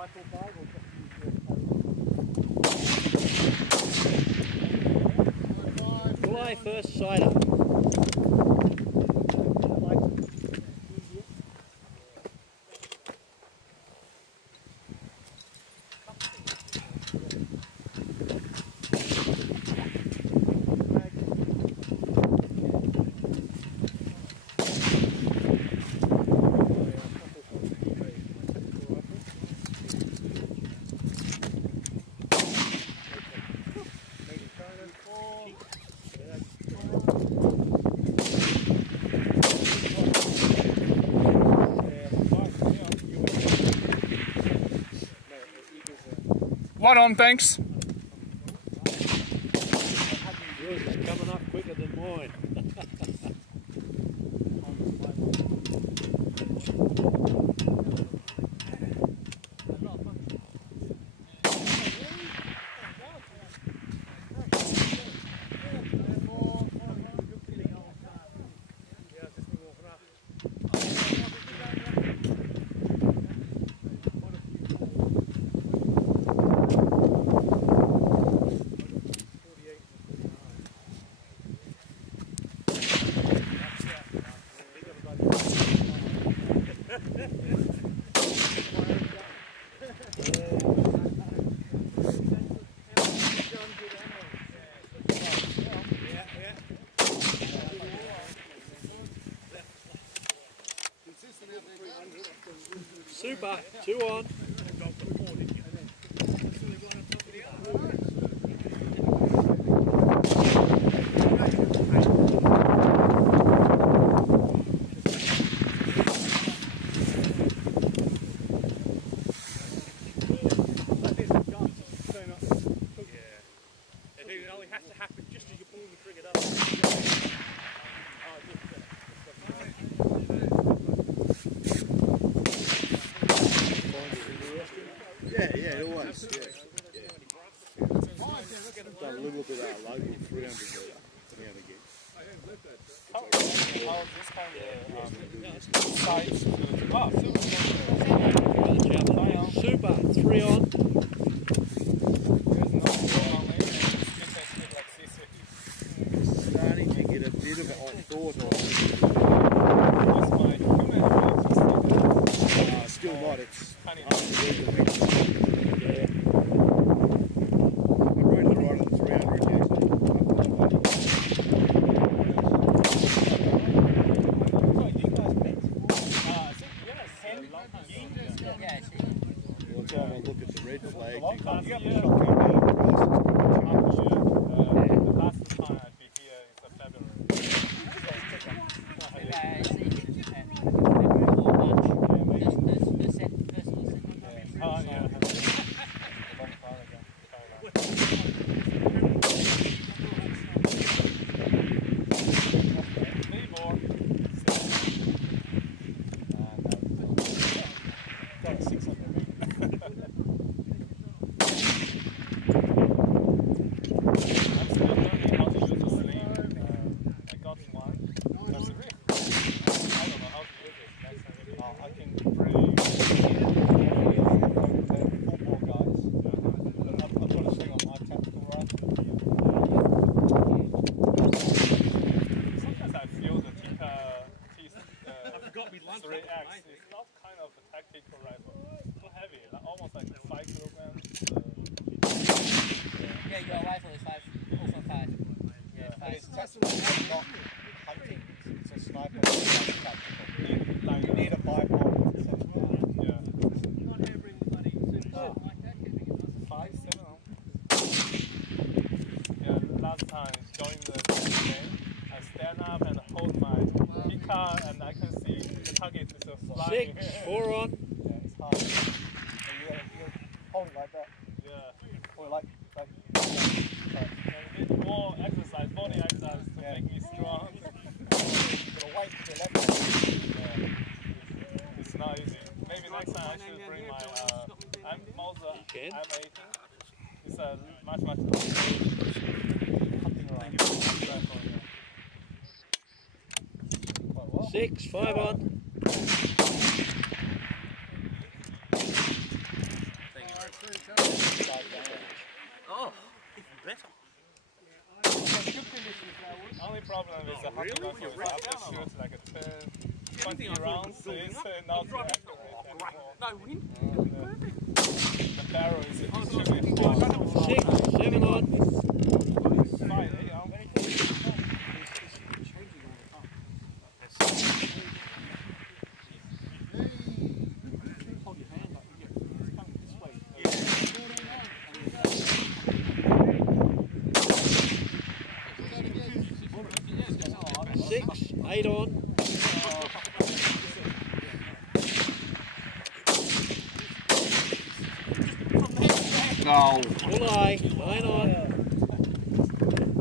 rifle bag or just use your Fly first sider. One on, thanks. Yours is coming up quicker than mine. Super, 2 on. Yeah, it was. Yeah. Done a little bit of local 300 metre now and again. How is this kind of size? Oh, super, 3 on. Starting to get a bit of it on thought on. Still not, it's unbelievable. Yeah. I rode it right at the 300 actually. Well, time I look at the red flag, you can't get the shot came down the last time I'd be here in February. It's not kind of a tactical rifle. Too heavy, like almost like 5 kilograms. Yeah, your rifle is 5, over 5. Yeah, 5. It's just not hunting, it's a sniper. Like you need a 5 bomb. Yeah. You want to bring bloody super like that? 5, 7. Yeah, last time joining the game, I stand up and hold my picard and I can see the target is flying. 6, 4 on. Yeah, it's hard. So you hold it like that. Yeah. Or like And more exercise, body exercise to make me strong. the weight to the left. Yeah. It's not easy. Maybe next time I should bring my I'm Moser M18. It's a much hunting around. 6, 5 on. problem with the hunting rifle is after shoot like a 20 rounds, it's not accurate anymore. No, wind. The barrel is extremely small. 6, 7 on. 5, 8 on. Hold your hand up. It's coming this way. 6, 8 on. No. Full eye, 9 on.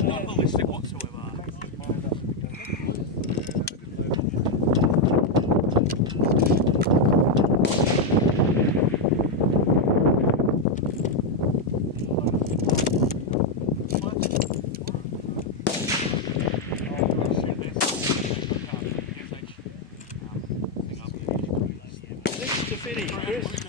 Not ballistic whatsoever. 6 to finish, Chris.